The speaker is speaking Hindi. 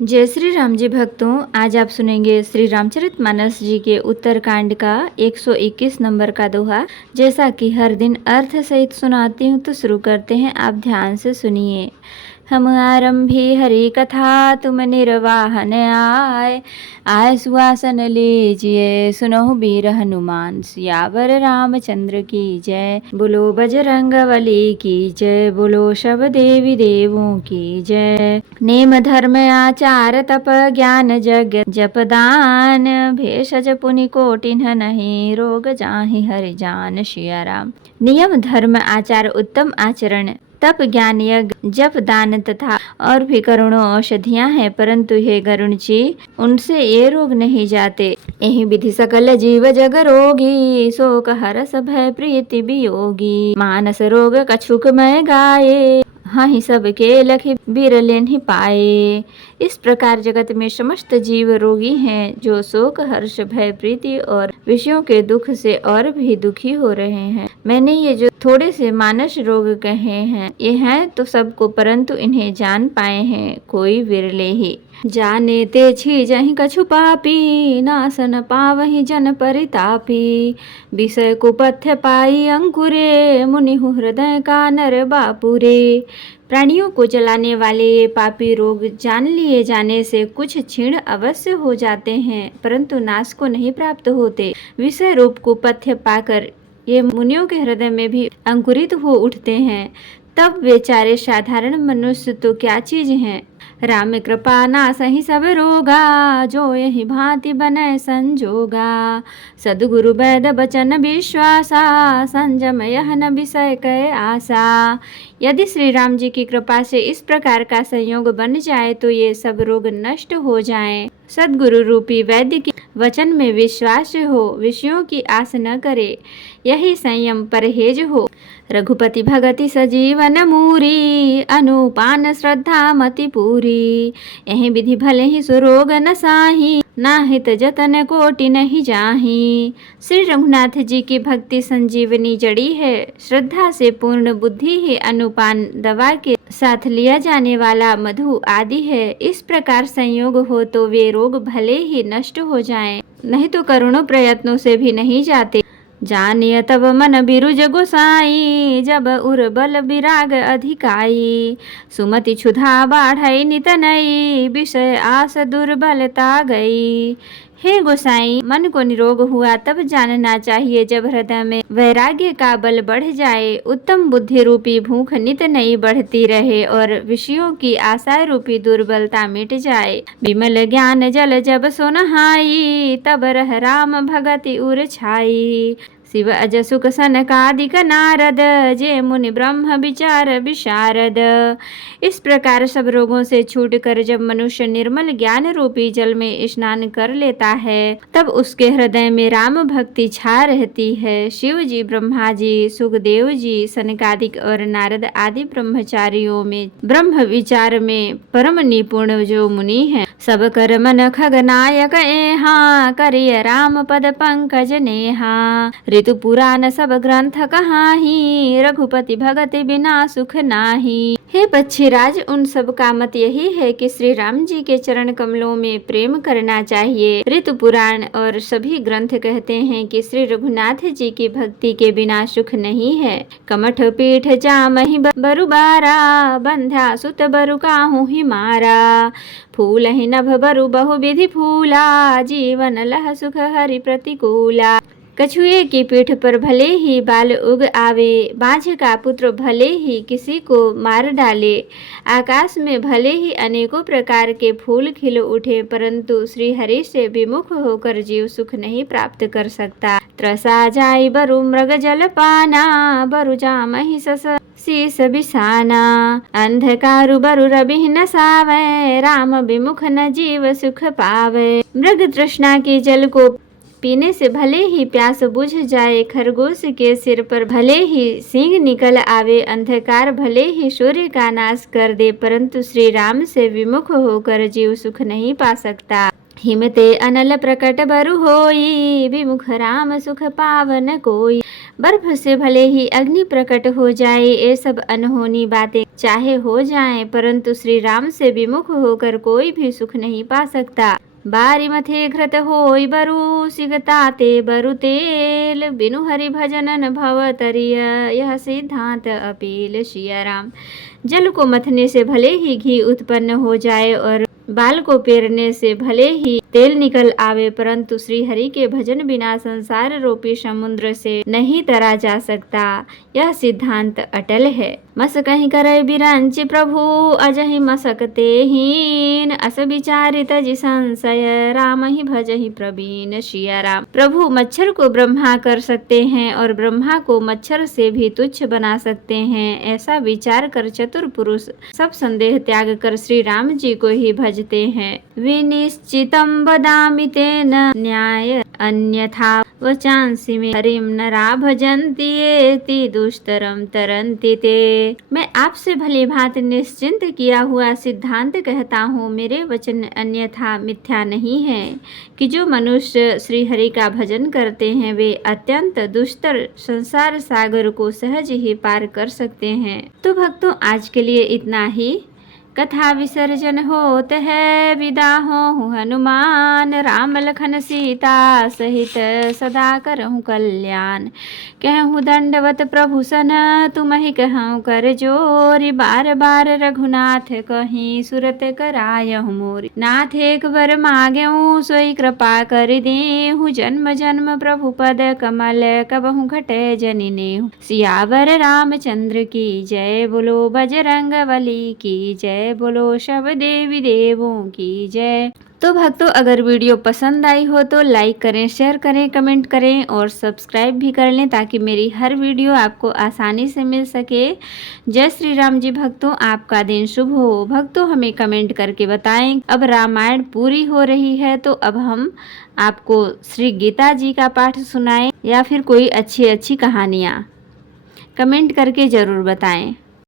जय श्री राम जी भक्तों, आज आप सुनेंगे श्री रामचरितमानस जी के उत्तरकांड का 121 नंबर का दोहा। जैसा कि हर दिन अर्थ सहित सुनाती हूँ तो शुरू करते हैं, आप ध्यान से सुनिए। हम आरंभी हरि कथा, तुम निर्वाहन आए। आय सुहासन लीजिए, सुनहु वीर हनुमान, सियावर रामचंद्र की जय। बोलो बजरंग बली की जय, बोलो सब देवी देवों की जय। नेम धर्म आचार तप ज्ञान जग जप दान, भेषज पुनि कोटिन्ह नहीं, रोग जाहि हरि जान। सिया राम। नियम धर्म आचार उत्तम आचरण, तप ज्ञान यज्ञ जप दान तथा और भी करोड़ों औषधियां हैं, परंतु हे गरुण जी, उनसे ये रोग नहीं जाते। यही विधि सकल जीव जग रोगी, शोक हरस भय प्रीति वियोगी। मानस रोग कछुक मय गाये, हाँ ही सबके लखि बिरले नहीं पाए। इस प्रकार जगत में समस्त जीव रोगी हैं, जो शोक हर्ष भय प्रीति और विषयों के दुख से और भी दुखी हो रहे हैं। मैंने ये जो थोड़े से मानस रोग कहे हैं, ये हैं तो सबको, परंतु इन्हें जान पाए हैं कोई विरले ही। जाने ते छी जहि कछु पापी, नासन पावहि जन परितापी। विषय को पथ्य पाई अंकुरे, मुनिहु हृदय का नर बापुरे। प्राणियों को जलाने वाले ये पापी रोग जान लिए जाने से कुछ क्षीण अवश्य हो जाते हैं, परंतु नाश को नहीं प्राप्त होते। विषय रूप को पथ्य पाकर ये मुनियों के हृदय में भी अंकुरित हो उठते हैं, तब बेचारे साधारण मनुष्य तो क्या चीज हैं। राम कृपा नासहि सब रोगा, जो यही भांति बनय संजोगा। सद्गुरु वैद बचन विश्वासा, संजम यह न विषय कै आशा। यदि श्री राम जी की कृपा से इस प्रकार का संयोग बन जाए तो ये सब रोग नष्ट हो जाएं। सद्गुरु रूपी वैद्य के वचन में विश्वास हो, विषयों की आस न करे, यही संयम परहेज हो। रघुपति भगति सजीवन मूरी, अनुपान श्रद्धा मति पूरी। यही विधि भले ही सुरोग न साही, नाहित जतन कोटि नहीं जाही। श्री रघुनाथ जी की भक्ति संजीवनी जड़ी है। श्रद्धा से पूर्ण बुद्धि ही अनुपान दवा के साथ लिया जाने वाला मधु आदि है। इस प्रकार संयोग हो तो वे रोग भले ही नष्ट हो जाएं, नहीं तो करोड़ों प्रयत्नों से भी नहीं जाते। जानिय तब मन बिरुज गोसाई, जब उर बल विराग अधिकाई। सुमति क्षुधा बाढ़ई नित नई, विषय आस दुर्बलता गई। हे गोसाई, मन को निरोग हुआ तब जानना चाहिए जब हृदय में वैराग्य का बल बढ़ जाए, उत्तम बुद्धि रूपी भूख नित नई बढ़ती रहे और विषयों की आशा रूपी दुर्बलता मिट जाए। विमल ज्ञान जल जब सो नहाई, तब रह राम भगति उर छाई। शिव अज सुख सनकादिक नारद, जे मुनि ब्रह्म विचार विशारद। इस प्रकार सब रोगों से छूटकर जब मनुष्य निर्मल ज्ञान रूपी जल में स्नान कर लेता है, तब उसके हृदय में राम भक्ति छा रहती है। शिव जी, ब्रह्मा जी, सुखदेव जी, सनकादिक और नारद आदि ब्रह्मचारियों में ब्रह्म विचार में परम निपुण जो मुनि हैं, सब कर मन खगनायक एहा, करिय राम पद पंकज नेहा। ऋतु पुराण सब ग्रंथ कहाही, रघुपति भगत बिना सुख नाही। हे पक्षीराज, उन सब का मत यही है कि श्री राम जी के चरण कमलों में प्रेम करना चाहिए। ऋतु पुराण और सभी ग्रंथ कहते हैं कि श्री रघुनाथ जी की भक्ति के बिना सुख नहीं है। कमठ पीठ जामहि बरुबारा, बंध्या सुत बरु काहू ही मारा। फूल ही नभ बरु बहु विधि फूला, जीवन लह सुख हरि प्रतिकूला। कछुए की पीठ पर भले ही बाल उग आवे, बाझ का पुत्र भले ही किसी को मार डाले, आकाश में भले ही अनेकों प्रकार के फूल खिल उठे, परंतु श्री हरि से विमुख होकर जीव सुख नहीं प्राप्त कर सकता। त्रसा जाई बरु मृग जल पाना, बरु जामहि सस शीस बिसाना। अंधकारु बरु रवि न सावै, राम विमुख न जीव सुख पावे। मृग तृष्णा के जल को पीने से भले ही प्यास बुझ जाए, खरगोश के सिर पर भले ही सींग निकल आवे, अंधकार भले ही सूर्य का नाश कर दे, परंतु श्री राम से विमुख होकर जीव सुख नहीं पा सकता। हिमते अनल प्रकट बरु होई, विमुख राम सुख पावन कोई। बर्फ से भले ही अग्नि प्रकट हो जाए, ये सब अनहोनी बातें चाहे हो जाएं, परंतु श्री राम से विमुख होकर कोई भी सुख नहीं पा सकता। बारी मथे घृत होई बरु सिगताते बरु तेल, बिनु हरि भजनन भव तरिय, यह सिद्धांत अपील सिया राम। जल को मथने से भले ही घी उत्पन्न हो जाए और बाल को पेरने से भले ही तेल निकल आवे, परंतु श्री हरि के भजन बिना संसार रूपी समुद्र से नहीं तरा जा सकता। यह सिद्धांत अटल है। मस कहीं करे बिरंच प्रभु, अजहि मसकते हीन, अस विचारित जि संशय, राम ही भजहि प्रवीण सिया राम। प्रभु मच्छर को ब्रह्मा कर सकते हैं और ब्रह्मा को मच्छर से भी तुच्छ बना सकते हैं। ऐसा विचार कर चतुर पुरुष सब संदेह त्याग कर श्री राम जी को ही भजते हैं। विनिश्चितम वदामि तेन न्याय, अन्यथा वचांसि मे हरिम नरा भजन्ति एति दुष्तरम तरन्ति ते। मैं आपसे भली भांति निश्चिंत किया हुआ सिद्धांत कहता हूँ, मेरे वचन अन्यथा मिथ्या नहीं है कि जो मनुष्य श्री हरि का भजन करते हैं वे अत्यंत दुष्तर संसार सागर को सहज ही पार कर सकते हैं। तो भक्तों, आज के लिए इतना ही। कथा विसर्जन होत है, विदा हो हनुमान, राम लखन सीता सहित सदा करहु कल्याण। कहूँ दंडवत प्रभु सन, तुम ही कहूँ कर जोरी, बार बार रघुनाथ कहीं सुरत करायहु मोरी। नाथ एक बर मांगेऊ, सोई कृपा कर देहु, जन्म जन्म प्रभु पद कमल कबहु घटे जनि नेहु। सियावर रामचंद्र की जय, बोलो बजरंग बली की जय, बोलो सब देवी देवों की जय। तो भक्तों, अगर वीडियो पसंद आई हो तो लाइक करें, शेयर करें, कमेंट करें और सब्सक्राइब भी कर लें ताकि मेरी हर वीडियो आपको आसानी से मिल सके। जय श्री राम जी भक्तों, आपका दिन शुभ हो। भक्तों, हमें कमेंट करके बताएं। अब रामायण पूरी हो रही है तो अब हम आपको श्री गीता जी का पाठ सुनाएं या फिर कोई अच्छी अच्छी कहानियाँ। कमेंट करके ज़रूर बताएं।